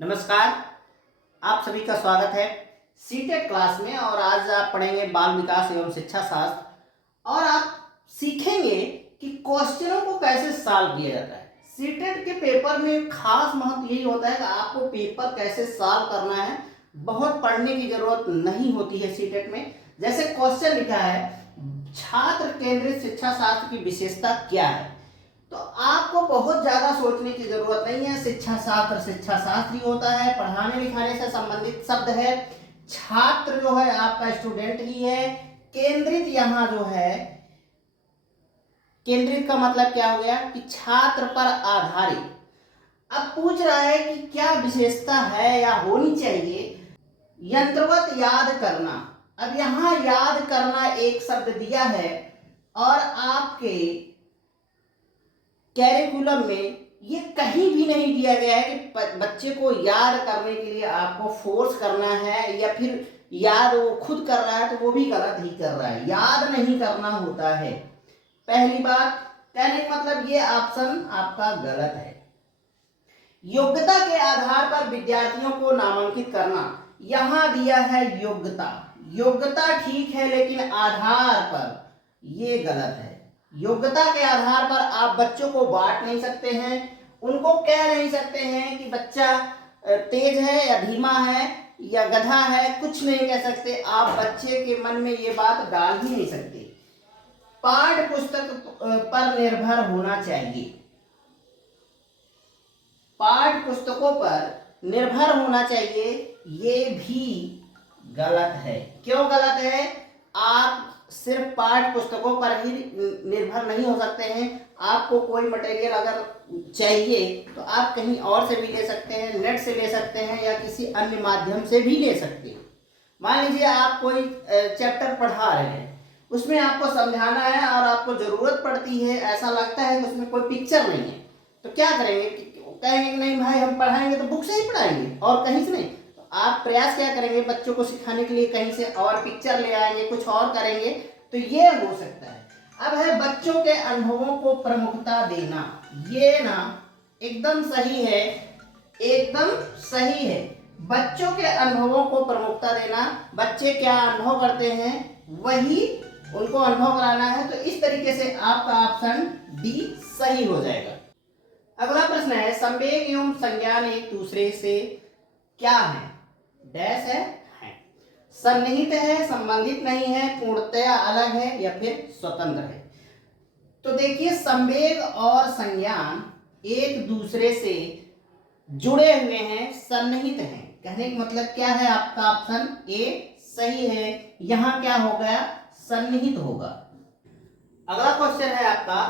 नमस्कार। आप सभी का स्वागत है सीटेट क्लास में। और आज आप पढ़ेंगे बाल विकास एवं शिक्षा शास्त्र और आप सीखेंगे कि क्वेश्चनों को कैसे सॉल्व किया जाता है। सीटेट के पेपर में खास महत्व यही होता है कि आपको पेपर कैसे सॉल्व करना है। बहुत पढ़ने की जरूरत नहीं होती है सीटेट में। जैसे क्वेश्चन लिखा है, छात्र केंद्रित शिक्षा शास्त्र की विशेषता क्या है, तो आपको बहुत ज्यादा सोचने की जरूरत नहीं है। शिक्षा शास्त्र ही होता है, पढ़ाने लिखाने से संबंधित शब्द है। छात्र जो है आपका स्टूडेंट ही है। केंद्रित यहाँ जो है, केंद्रित का मतलब क्या हो गया कि छात्र पर आधारित। अब पूछ रहा है कि क्या विशेषता है या होनी चाहिए। यंत्रवत याद करना। अब यहाँ याद करना एक शब्द दिया है और आपके कैरिकुलम में ये कहीं भी नहीं दिया गया है कि बच्चे को याद करने के लिए आपको फोर्स करना है या फिर याद वो खुद कर रहा है तो वो भी गलत ही कर रहा है। याद नहीं करना होता है। पहली बात कहने का मतलब ये ऑप्शन आपका गलत है। योग्यता के आधार पर विद्यार्थियों को नामांकित करना, यहां दिया है योग्यता। योग्यता ठीक है लेकिन आधार पर ये गलत है। योग्यता के आधार पर आप बच्चों को बांट नहीं सकते हैं। उनको कह नहीं सकते हैं कि बच्चा तेज है या धीमा है या गधा है, कुछ नहीं कह सकते। आप बच्चे के मन में ये बात डाल ही नहीं सकते। पाठ्य पुस्तक पर निर्भर होना चाहिए। पाठ्य पुस्तकों पर निर्भर होना चाहिए, ये भी गलत है। क्यों गलत है? आप सिर्फ पाठ्य पुस्तकों पर ही निर्भर नहीं हो सकते हैं। आपको कोई मटेरियल अगर चाहिए तो आप कहीं और से भी ले सकते हैं, नेट से ले सकते हैं या किसी अन्य माध्यम से भी ले सकते हैं। मान लीजिए आप कोई चैप्टर पढ़ा रहे हैं, उसमें आपको समझाना है और आपको ज़रूरत पड़ती है, ऐसा लगता है कि उसमें कोई पिक्चर नहीं है, तो क्या करेंगे? कहेंगे नहीं भाई हम पढ़ाएंगे तो बुक से ही पढ़ाएंगे और कहीं से नहीं। तो आप प्रयास क्या करेंगे? बच्चों को सिखाने के लिए कहीं से और पिक्चर ले आएंगे, कुछ और करेंगे, तो ये हो सकता है। अब है बच्चों के अनुभवों को प्रमुखता देना। ये ना एकदम सही है, एकदम सही है। बच्चों के अनुभवों को प्रमुखता देना, बच्चे क्या अनुभव करते हैं वही उनको अनुभव कराना है। तो इस तरीके से आपका ऑप्शन डी सही हो जाएगा। अगला प्रश्न है, संवेग एवं संज्ञान एक दूसरे से क्या है? डैश है। सन्निहित है, संबंधित नहीं है, पूर्णतया अलग है या फिर स्वतंत्र है। तो देखिए संवेग और संज्ञान एक दूसरे से जुड़े हुए हैं, सन्निहित हैं। कहने का मतलब क्या है? आपका ऑप्शन ए सही है। यहां क्या हो गया? सन्निहित होगा। अगला क्वेश्चन है आपका,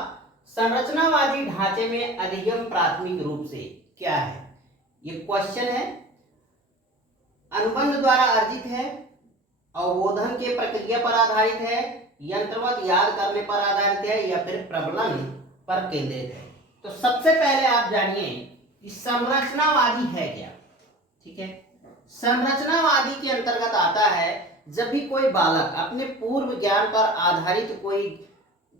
संरचनावादी ढांचे में अधिगम प्राथमिक रूप से क्या है? ये क्वेश्चन है, अनुबंध द्वारा अर्जित है, अवबोधन के प्रक्रिया पर आधारित है, यंत्रवत याद करने पर आधारित है या फिर प्रबलन पर केंद्रित है। तो सबसे पहले आप जानिए कि संरचनावादी है क्या। ठीक है, संरचनावादी के अंतर्गत आता है जब भी कोई बालक अपने पूर्व ज्ञान पर आधारित कोई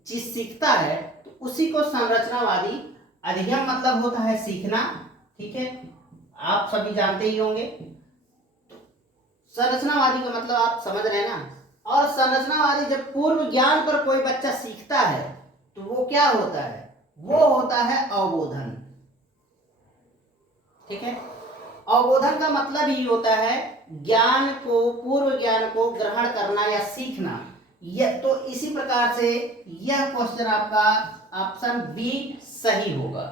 चीज सीखता है तो उसी को संरचनावादी। अधिगम मतलब होता है सीखना। ठीक है, आप सभी जानते ही होंगे। संरचनावादी का मतलब आप समझ रहे हैं ना। और संरचनावादी जब पूर्व ज्ञान पर कोई बच्चा सीखता है तो वो क्या होता है? वो होता है अवबोधन। ठीक है, अवबोधन का मतलब ही होता है ज्ञान को, पूर्व ज्ञान को ग्रहण करना या सीखना। यह तो इसी प्रकार से यह क्वेश्चन आपका ऑप्शन बी सही होगा।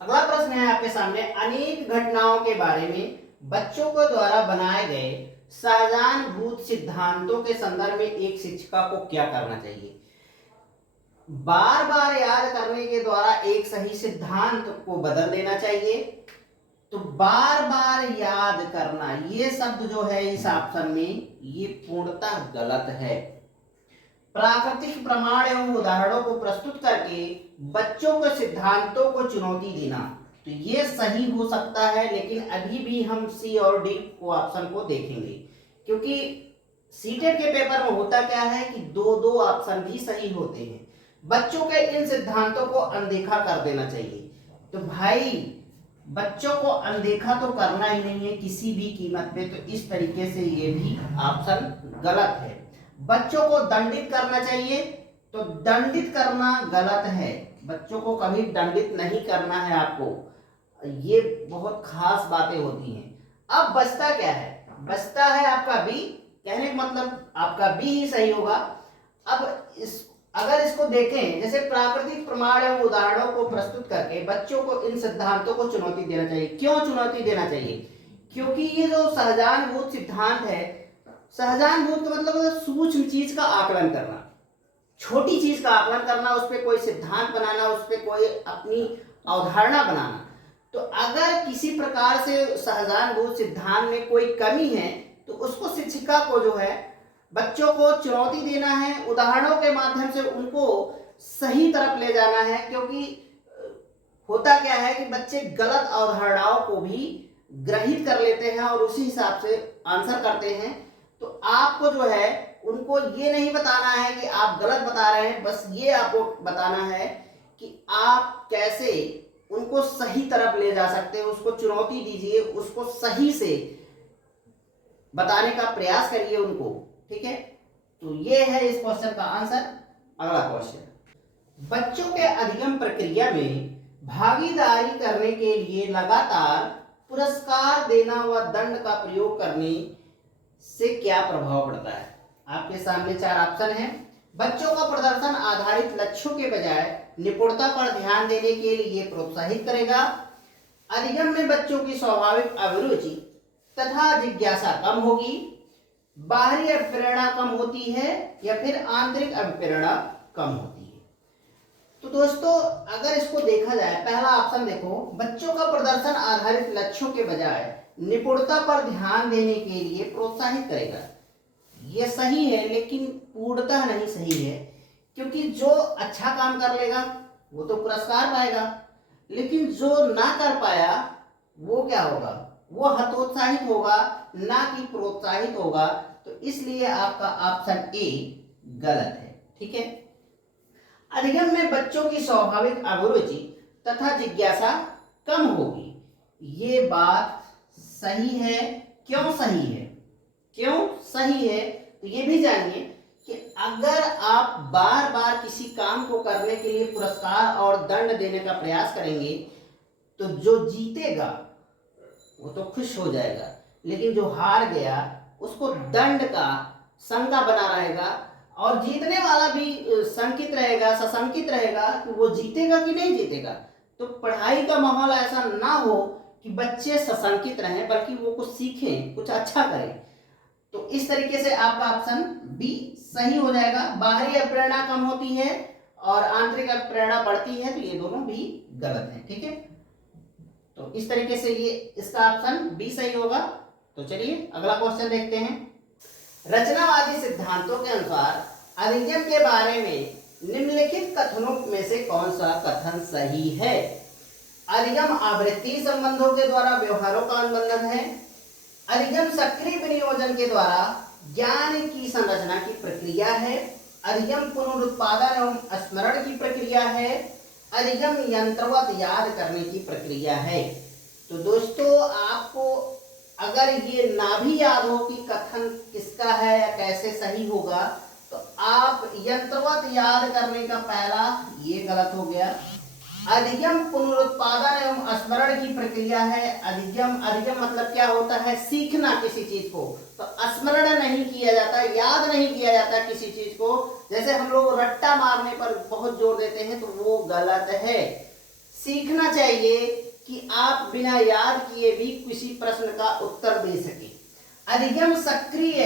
अगला प्रश्न है आपके सामने, अनेक घटनाओं के बारे में बच्चों को द्वारा बनाए गए सहजानुभूत सिद्धांतों के संदर्भ में एक शिक्षिका को क्या करना चाहिए? बार बार याद करने के द्वारा एक सही सिद्धांत को बदल देना चाहिए। तो बार बार याद करना ये शब्द जो है इस ऑप्शन में ये पूर्णतः गलत है। प्राकृतिक प्रमाण एवं उदाहरणों को प्रस्तुत करके बच्चों को सिद्धांतों को चुनौती देना, तो ये सही हो सकता है। लेकिन अभी भी हम सी और डी को ऑप्शन को देखेंगे, क्योंकि सीटेट के पेपर में होता क्या है कि दो दो ऑप्शन भी सही होते हैं। बच्चों के इन सिद्धांतों को अनदेखा कर देना चाहिए। तो भाई बच्चों को अनदेखा तो करना ही नहीं है किसी भी कीमत पे, तो इस तरीके से ये भी ऑप्शन गलत है। बच्चों को दंडित करना चाहिए, तो दंडित करना गलत है। बच्चों को कभी दंडित नहीं करना है आपको, ये बहुत खास बातें होती हैं। अब बचता क्या है? बचता है आपका बी, कहने का मतलब आपका बी ही सही होगा। अब अगर इसको देखें, जैसे प्राकृतिक प्रमाण एवं उदाहरणों को प्रस्तुत करके बच्चों को इन सिद्धांतों को चुनौती देना चाहिए। क्यों चुनौती देना चाहिए? क्योंकि ये जो सहजानुभूत सिद्धांत है, सहजानुभूत का मतलब सूक्ष्म चीज का आकलन करना, छोटी चीज का आकलन करना, उस पर कोई सिद्धांत बनाना, उस पर कोई अपनी अवधारणा बनाना। तो अगर किसी प्रकार से सहजानुभूत सिद्धांत में कोई कमी है तो उसको शिक्षिका को जो है बच्चों को चुनौती देना है, उदाहरणों के माध्यम से उनको सही तरफ ले जाना है। क्योंकि होता क्या है कि बच्चे गलत अवधारणाओं को भी ग्रहित कर लेते हैं और उसी हिसाब से आंसर करते हैं। तो आपको जो है उनको ये नहीं बताना है कि आप गलत बता रहे हैं, बस ये आपको बताना है कि आप कैसे उनको सही तरफ ले जा सकते हैं। उसको चुनौती दीजिए, उसको सही से बताने का प्रयास करिए उनको, ठीक है। तो ये है इस क्वेश्चन का आंसर। अगला क्वेश्चन, बच्चों के अधिगम प्रक्रिया में भागीदारी करने के लिए लगातार पुरस्कार देना व दंड का प्रयोग करने से क्या प्रभाव पड़ता है? आपके सामने 4 ऑप्शन हैं। बच्चों का प्रदर्शन आधारित लक्ष्यों के बजाय निपुणता पर ध्यान देने के लिए प्रोत्साहित करेगा। अधिगम में बच्चों की स्वाभाविक अभिरुचि तथा जिज्ञासा कम होगी। बाहरी अभिप्रेरणा कम होती है या फिर आंतरिक अभिप्रेरणा कम होती है। तो दोस्तों अगर इसको देखा जाए, पहला ऑप्शन देखो, बच्चों का प्रदर्शन आधारित लक्ष्यों के बजाय निपुणता पर ध्यान देने के लिए प्रोत्साहित करेगा। ये सही है, लेकिन पूर्णतः नहीं सही है। क्योंकि जो अच्छा काम कर लेगा वो तो पुरस्कार पाएगा, लेकिन जो ना कर पाया वो क्या होगा? वो हतोत्साहित होगा, ना कि प्रोत्साहित होगा। तो इसलिए आपका ऑप्शन ए गलत है, ठीक है। अधिगम में बच्चों की स्वाभाविक अभिरुचि तथा जिज्ञासा कम होगी, ये बात सही है। क्यों सही है? क्यों सही है? तो ये भी जानिए कि अगर आप बार बार किसी काम को करने के लिए पुरस्कार और दंड देने का प्रयास करेंगे तो जो जीतेगा वो तो खुश हो जाएगा, लेकिन जो हार गया उसको दंड का शंका बना रहेगा और जीतने वाला भी शंकित रहेगा, सशंकित रहेगा कि वो जीतेगा कि नहीं जीतेगा। तो पढ़ाई का माहौल ऐसा ना हो कि बच्चे सशंकित रहें, बल्कि वो कुछ सीखें, कुछ अच्छा करें। तो इस तरीके से आपका ऑप्शन बी सही हो जाएगा। बाहरी अभिप्रेरणा कम होती है और आंतरिक अभिप्रेरणा बढ़ती है, तो ये दोनों भी गलत है, ठीक है। तो इस तरीके से ये इसका ऑप्शन बी सही होगा। तो चलिए अगला क्वेश्चन देखते हैं। रचनावादी सिद्धांतों के अनुसार अधिगम के बारे में निम्नलिखित कथनों में से कौन सा कथन सही है? अधिगम आवृत्ति संबंधों के द्वारा व्यवहारों का अनुबंधन है। अधिगम सक्रिय विनियोजन के द्वारा ज्ञान की संरचना की प्रक्रिया है। अधिगम पुनरुत्पादन एवं स्मरण की प्रक्रिया है। अधिगम यंत्रवत याद करने की प्रक्रिया है। तो दोस्तों आपको अगर ये ना भी याद हो कि कथन किसका है या कैसे सही होगा, तो आप यंत्रवत याद करने का पहला ये गलत हो गया। अधिगम पुनरुत्पादन एवं स्मरण की प्रक्रिया है। अधिगम मतलब क्या होता है? सीखना किसी चीज को। तो स्मरण नहीं किया जाता, याद नहीं किया जाता किसी चीज को। जैसे हम लोग रट्टा मारने पर बहुत जोर देते हैं, तो वो गलत है। सीखना चाहिए कि आप बिना याद किए भी किसी प्रश्न का उत्तर दे सके। अधिगम सक्रिय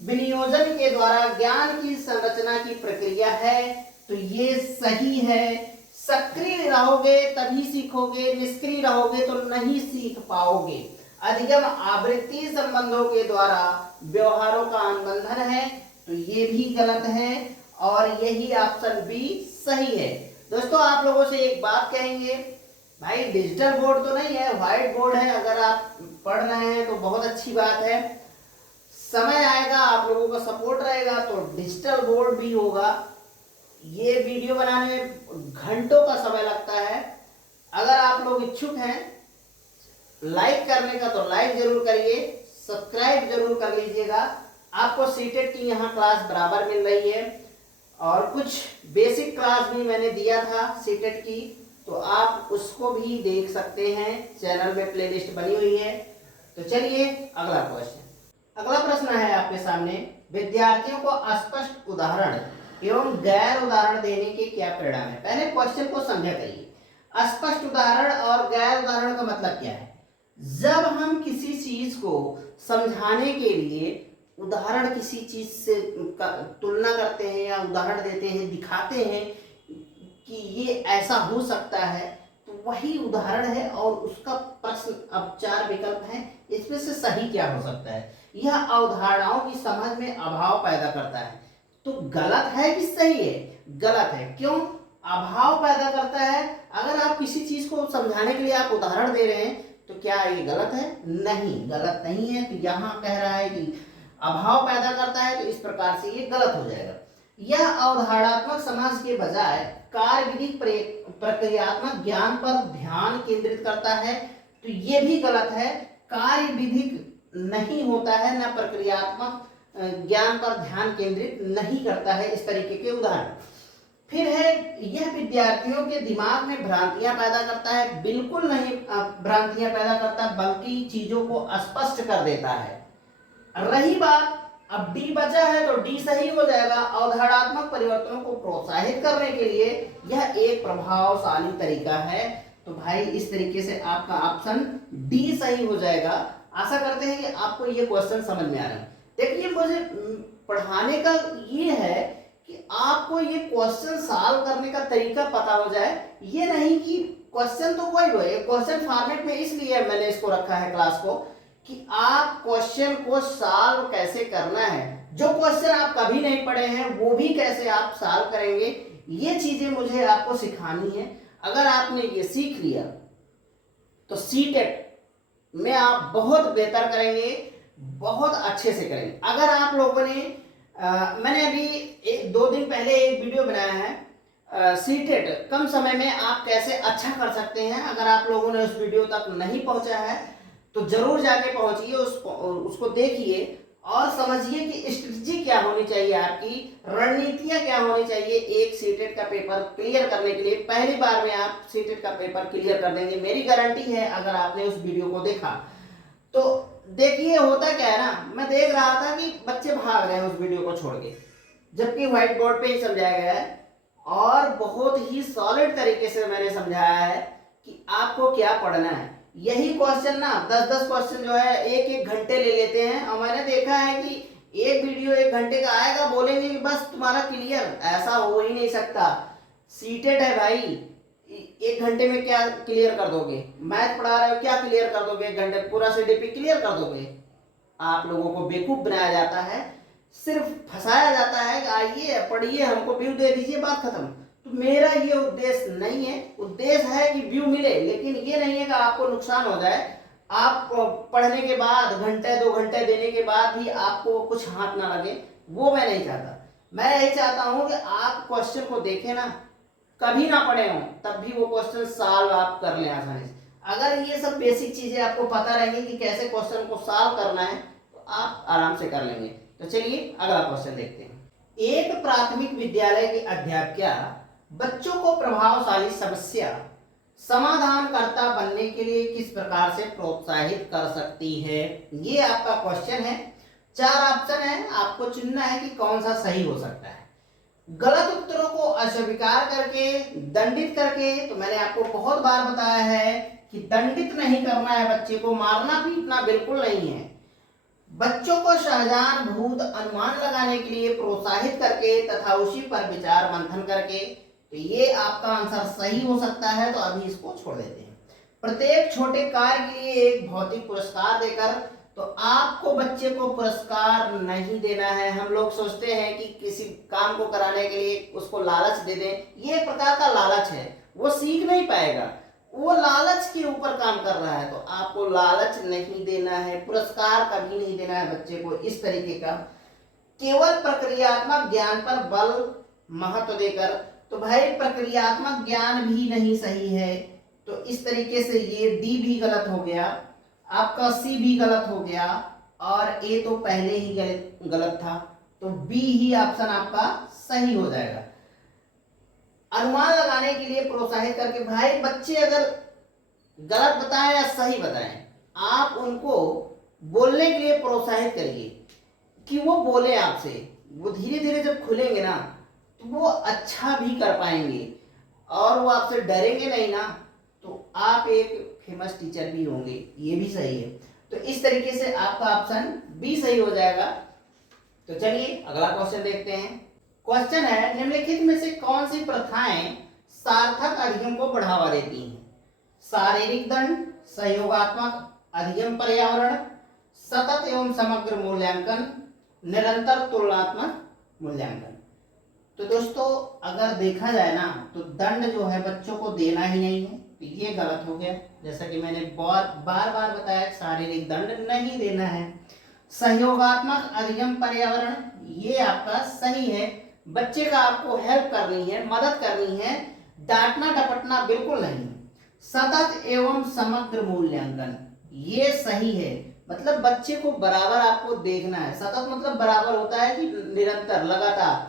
विनियोजन के द्वारा ज्ञान की संरचना की प्रक्रिया है, तो ये सही है। सक्रिय रहोगे तभी सीखोगे, निष्क्रिय रहोगे तो नहीं सीख पाओगे। अधिगम आवृत्ति संबंधों के द्वारा व्यवहारों का अनुबंधन है, तो ये भी गलत है और यही ऑप्शन बी सही है। दोस्तों आप लोगों से एक बात कहेंगे, भाई डिजिटल बोर्ड तो नहीं है, व्हाइट बोर्ड है। अगर आप पढ़ रहे हैं तो बहुत अच्छी बात है। समय आएगा, आप लोगों का सपोर्ट रहेगा तो डिजिटल बोर्ड भी होगा। ये वीडियो बनाने में घंटों का समय लगता है। अगर आप लोग इच्छुक हैं लाइक करने का तो लाइक जरूर करिए, सब्सक्राइब जरूर कर लीजिएगा। आपको सीटेट की यहाँ क्लास बराबर मिल रही है और कुछ बेसिक क्लास भी मैंने दिया था सीटेट की, तो आप उसको भी देख सकते हैं, चैनल में प्लेलिस्ट बनी हुई है। तो चलिए अगला क्वेश्चन। अगला प्रश्न है आपके सामने, विद्यार्थियों को अस्पष्ट उदाहरण एवं गैर उदाहरण देने के क्या परिणाम है। पहले क्वेश्चन को समझा करिए। अस्पष्ट उदाहरण और गैर उदाहरण का मतलब क्या है। जब हम किसी चीज को समझाने के लिए उदाहरण किसी चीज से तुलना करते हैं या उदाहरण देते हैं, दिखाते हैं कि ये ऐसा हो सकता है, तो वही उदाहरण है और उसका प्रश्न अब 4 विकल्प हैं, इसमें से सही क्या हो सकता है। यह अवधारणाओं की समझ में अभाव पैदा करता है। तो गलत है कि सही है? गलत है। क्यों अभाव पैदा करता है? अगर आप किसी चीज को समझाने के लिए आप उदाहरण दे रहे हैं तो क्या ये गलत है? नहीं, गलत नहीं है। तो यहाँ कह रहा है कि अभाव पैदा करता है, तो इस प्रकार से ये गलत हो जाएगा। यह अवधारणात्मक समझ के बजाय कार्यविधिक प्रक्रियात्मक ज्ञान पर ध्यान केंद्रित करता है, तो ये भी गलत है। कार्यविधिक नहीं होता है, न प्रक्रियात्मक ज्ञान पर ध्यान केंद्रित नहीं करता है, इस तरीके के उदाहरण। फिर है, यह विद्यार्थियों के दिमाग में भ्रांतियां पैदा करता है। बिल्कुल नहीं भ्रांतियां पैदा करता, बल्कि चीजों को स्पष्ट कर देता है। रही बात, अब डी बचा है तो डी सही हो जाएगा। अवधारणात्मक परिवर्तनों को प्रोत्साहित करने के लिए यह एक प्रभावशाली तरीका है। तो भाई इस तरीके से आपका ऑप्शन डी सही हो जाएगा। आशा करते हैं कि आपको ये क्वेश्चन समझ में आ रहा है। देखिए, मुझे पढ़ाने का ये है कि आपको ये क्वेश्चन सॉल्व करने का तरीका पता हो जाए। ये नहीं कि क्वेश्चन तो कोई है, क्वेश्चन फॉर्मेट में इसलिए मैंने इसको रखा है क्लास को कि आप क्वेश्चन को सॉल्व कैसे करना है। जो क्वेश्चन आप कभी नहीं पढ़े हैं वो भी कैसे आप सॉल्व करेंगे, ये चीजें मुझे आपको सिखानी है। अगर आपने ये सीख लिया तो सीटेट में आप बहुत बेहतर करेंगे, बहुत अच्छे से करेंगे। अगर आप लोगों ने मैंने अभी 2 दिन पहले एक वीडियो बनाया है, सीटेट कम समय में आप कैसे अच्छा कर सकते हैं। अगर आप लोगों ने उस वीडियो तक नहीं पहुंचा है तो जरूर जाके पहुंचिए, उसको देखिए और समझिए कि स्ट्रेटजी क्या होनी चाहिए, आपकी रणनीतियां क्या होनी चाहिए एक सीटेट का पेपर क्लियर करने के लिए। पहली बार में आप सीटेट का पेपर क्लियर कर देंगे, मेरी गारंटी है। अगर आपने उस वीडियो को देखा तो देखिए होता क्या है ना, मैं देख रहा था कि बच्चे भाग रहे हैं उस वीडियो को छोड़ के, जबकि व्हाइट बोर्ड पे ही समझाया गया है और बहुत ही सॉलिड तरीके से मैंने समझाया है कि आपको क्या पढ़ना है। यही क्वेश्चन ना 10-10 क्वेश्चन जो है 1-1 घंटे ले लेते हैं, और मैंने देखा है कि एक वीडियो 1 घंटे का आएगा, बोलेंगे कि बस तुम्हारा क्लियर। ऐसा हो ही नहीं सकता। सीटेट है भाई, 1 घंटे में क्या क्लियर कर दोगे? मैथ पढ़ा रहे हो, क्या क्लियर कर दोगे 1 घंटे? पूरा सीडीपी क्लियर कर दोगे? आप लोगों को बेवकूफ बनाया जाता है, सिर्फ फंसाया जाता है कि आइए पढ़िए, हमको व्यू दे दीजिए, बात खत्म। तो मेरा ये उद्देश्य नहीं है। उद्देश्य है कि व्यू मिले, लेकिन ये नहीं है कि आपको नुकसान हो जाए। आप पढ़ने के बाद घंटे 2 घंटे देने के बाद भी आपको कुछ हाथ ना लगे, वो मैं नहीं चाहता। मैं यही चाहता हूं कि आप क्वेश्चन को देखें ना, कभी ना पढ़े हो तब भी वो क्वेश्चन सॉल्व आप कर लें आसानी से। अगर ये सब बेसिक चीजें आपको पता रहेंगी कि कैसे क्वेश्चन को सॉल्व करना है, तो आप आराम से कर लेंगे। तो चलिए अगला क्वेश्चन देखते हैं। एक प्राथमिक विद्यालय की अध्यापिका बच्चों को प्रभावशाली समस्या समाधानकर्ता बनने के लिए किस प्रकार से प्रोत्साहित कर सकती है, ये आपका क्वेश्चन है। 4 ऑप्शन है, आपको चुनना है कि कौन सा सही हो सकता है। गलत उत्तरों को अस्वीकार करके, दंडित करके। तो मैंने आपको बहुत बार बताया है कि दंडित नहीं करना है, बच्चे को मारना पीटना बिल्कुल नहीं है। बच्चों को शाहजहान भूत अनुमान लगाने के लिए प्रोत्साहित करके तथा उसी पर विचार मंथन करके। तो ये आपका आंसर सही हो सकता है, तो अभी इसको छोड़ देते हैं। प्रत्येक छोटे कार्य के लिए एक भौतिक पुरस्कार देकर। तो आपको बच्चे को पुरस्कार नहीं देना है। हम लोग सोचते हैं कि किसी काम को कराने के लिए उसको लालच दे दें, ये एक प्रकार का लालच है, वो सीख नहीं पाएगा, वो लालच के ऊपर काम कर रहा है। तो आपको लालच नहीं देना है, पुरस्कार कभी नहीं देना है बच्चे को इस तरीके का। केवल प्रक्रियात्मक ज्ञान पर बल महत्व देकर। तो भाई प्रक्रियात्मक ज्ञान भी नहीं सही है, तो इस तरीके से ये डी भी गलत हो गया। आपका सी भी गलत हो गया और ए तो पहले ही गलत था, तो बी ही ऑप्शन आपका सही हो जाएगा। अनुमान लगाने के लिए प्रोत्साहित करके, भाई बच्चे अगर गलत बताएं या सही बताएं, आप उनको बोलने के लिए प्रोत्साहित करिए कि वो बोले आपसे। वो धीरे धीरे जब खुलेंगे ना तो वो अच्छा भी कर पाएंगे और वो आपसे डरेंगे नहीं ना, तो आप एक फेमस टीचर भी होंगे। ये भी सही है। तो इस तरीके से आपका ऑप्शन बी सही हो जाएगा। तो चलिए अगला क्वेश्चन देखते हैं। क्वेश्चन है, निम्नलिखित में से कौन सी प्रथाएं सार्थक अधिगम को बढ़ावा देती हैं? शारीरिक दंड, सहयोगात्मक अधिगम पर्यावरण, सतत एवं समग्र मूल्यांकन, निरंतर तुलनात्मक मूल्यांकन। तो दोस्तों अगर देखा जाए ना तो दंड जो है बच्चों को देना ही नहीं है, तो ये गलत हो गया। जैसा कि मैंने बार बार बताया, शारीरिक दंड नहीं देना है। सहयोगात्मक अधिगम पर्यावरण, ये आपका सही है। बच्चे का आपको हेल्प करनी है, मदद करनी है, डांटना डपटना बिल्कुल नहीं। सतत एवं समग्र मूल्यांकन, ये सही है। मतलब बच्चे को बराबर आपको देखना है। सतत मतलब बराबर होता है कि निरंतर, लगातार,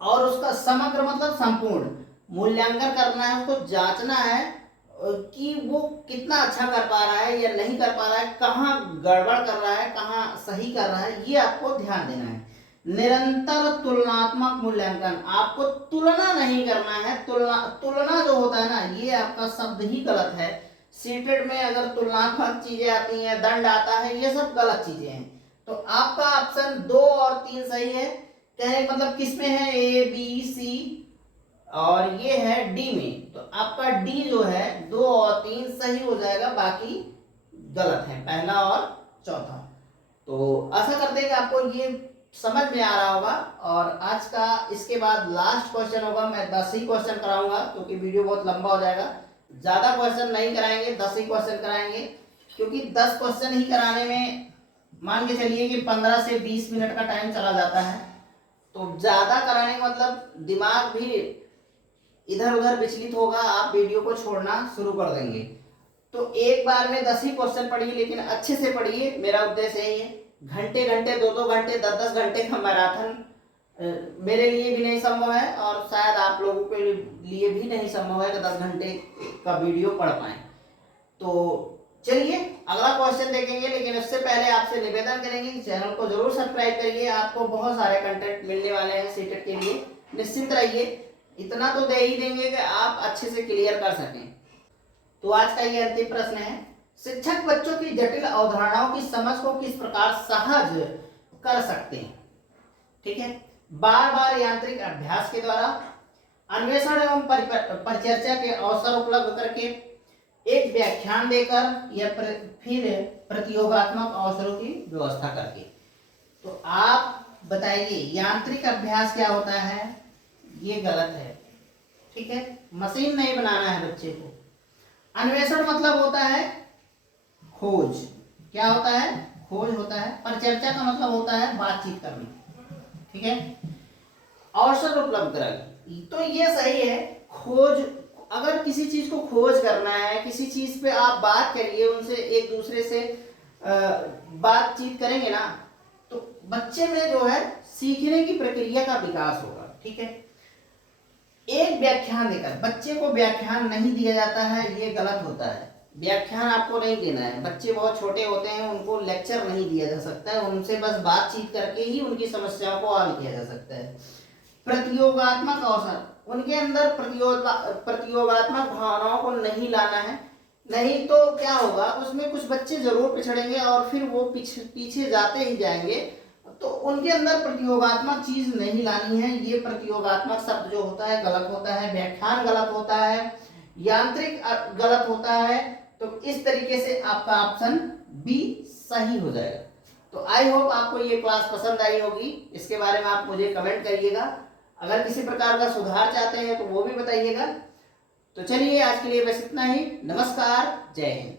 और उसका समग्र मतलब संपूर्ण मूल्यांकन करना है, उसको जांचना है कि वो कितना अच्छा कर पा रहा है या नहीं कर पा रहा है, कहाँ गड़बड़ कर रहा है, कहाँ सही कर रहा है, ये आपको ध्यान देना है। निरंतर तुलनात्मक मूल्यांकन, आपको तुलना नहीं करना है। तुलना जो होता है ना, ये आपका शब्द ही गलत है। सीटेड में अगर तुलनात्मक चीजें आती हैं, दंड आता है, ये सब गलत चीजें हैं। तो आपका ऑप्शन 2 और 3 सही है। कहने मतलब किस में है? ए बी सी और ये है डी में। तो आपका डी जो है 2 और 3 सही हो जाएगा, बाकी गलत है, पहला और चौथा। तो आशा करते हैं कि आपको ये समझ में आ रहा होगा। और आज का इसके बाद लास्ट क्वेश्चन होगा। मैं 10 ही क्वेश्चन कराऊंगा क्योंकि वीडियो बहुत लंबा हो जाएगा। ज्यादा क्वेश्चन नहीं कराएंगे, 10 ही क्वेश्चन कराएंगे, क्योंकि 10 क्वेश्चन ही कराने में मान के चलिए कि 15 से 20 मिनट का टाइम चला जाता है। तो ज्यादा कराने का मतलब दिमाग भी इधर उधर विचलित होगा, आप वीडियो को छोड़ना शुरू कर देंगे। तो एक बार में 10 ही क्वेश्चन पढ़िए, लेकिन अच्छे से पढ़िए। मेरा उद्देश्य यही है। घंटे घंटे, 2 घंटे, 10 घंटे का मैराथन मेरे लिए भी नहीं संभव है और शायद आप लोगों के लिए भी नहीं संभव है कि 10 घंटे का वीडियो पढ़ पाए। तो चलिए अगला क्वेश्चन देखेंगे, लेकिन उससे पहले आपसे निवेदन करेंगे कि चैनल को जरूर सब्सक्राइब करिए। आपको बहुत सारे कंटेंट मिलने वाले हैं सीटेट के लिए, निश्चिंत रहिए। इतना तो दे ही देंगे कि आप अच्छे से क्लियर कर सकें। तो आज का ये अंतिम प्रश्न है, शिक्षक बच्चों की जटिल अवधारणाओं की समझ को किस प्रकार सहज कर सकते हैं? ठीक है, बार बार यांत्रिक अभ्यास के द्वारा, अन्वेषण एवं परिचर्चा के अवसर उपलब्ध करके, एक व्याख्यान देकर, या फिर प्रतियोगात्मक अवसरों की व्यवस्था करके। तो आप बताइए यांत्रिक अभ्यास क्या होता है? ये गलत है। ठीक है, मशीन नहीं बनाना है बच्चे को। अन्वेषण मतलब होता है खोज। क्या होता है? खोज होता है। परिचर्चा का मतलब होता है बातचीत करना। ठीक है, अवसर उपलब्ध कराना, तो ये सही है। खोज, अगर किसी चीज को खोज करना है, किसी चीज पे आप बात करिए, उनसे एक दूसरे से बातचीत करेंगे ना, तो बच्चे में जो है सीखने की प्रक्रिया का विकास होगा। ठीक है, एक व्याख्यान देकर, बच्चे को व्याख्यान नहीं दिया जाता है, ये गलत होता है। व्याख्यान आपको नहीं देना है। बच्चे बहुत छोटे होते हैं, उनको लेक्चर नहीं दिया जा सकता है, उनसे बस बातचीत करके ही उनकी समस्याओं को हल किया जा सकता है। प्रतियोगात्मक अवसर, उनके अंदर प्रतियोगात्मक भावनाओं को नहीं लाना है, नहीं तो क्या होगा, उसमें कुछ बच्चे जरूर पिछड़ेंगे और फिर वो पीछे जाते ही जाएंगे। तो उनके अंदर प्रतियोगात्मक चीज नहीं लानी है। ये प्रतियोगात्मक शब्द जो होता है गलत होता है, व्याख्यान गलत होता है, यांत्रिक गलत होता है। तो इस तरीके से आपका ऑप्शन बी सही हो जाएगा। तो आई होप आपको ये क्लास पसंद आई होगी। इसके बारे में आप मुझे कमेंट करिएगा। अगर किसी प्रकार का सुधार चाहते हैं तो वो भी बताइएगा। तो चलिए आज के लिए बस इतना ही। नमस्कार, जय हिंद।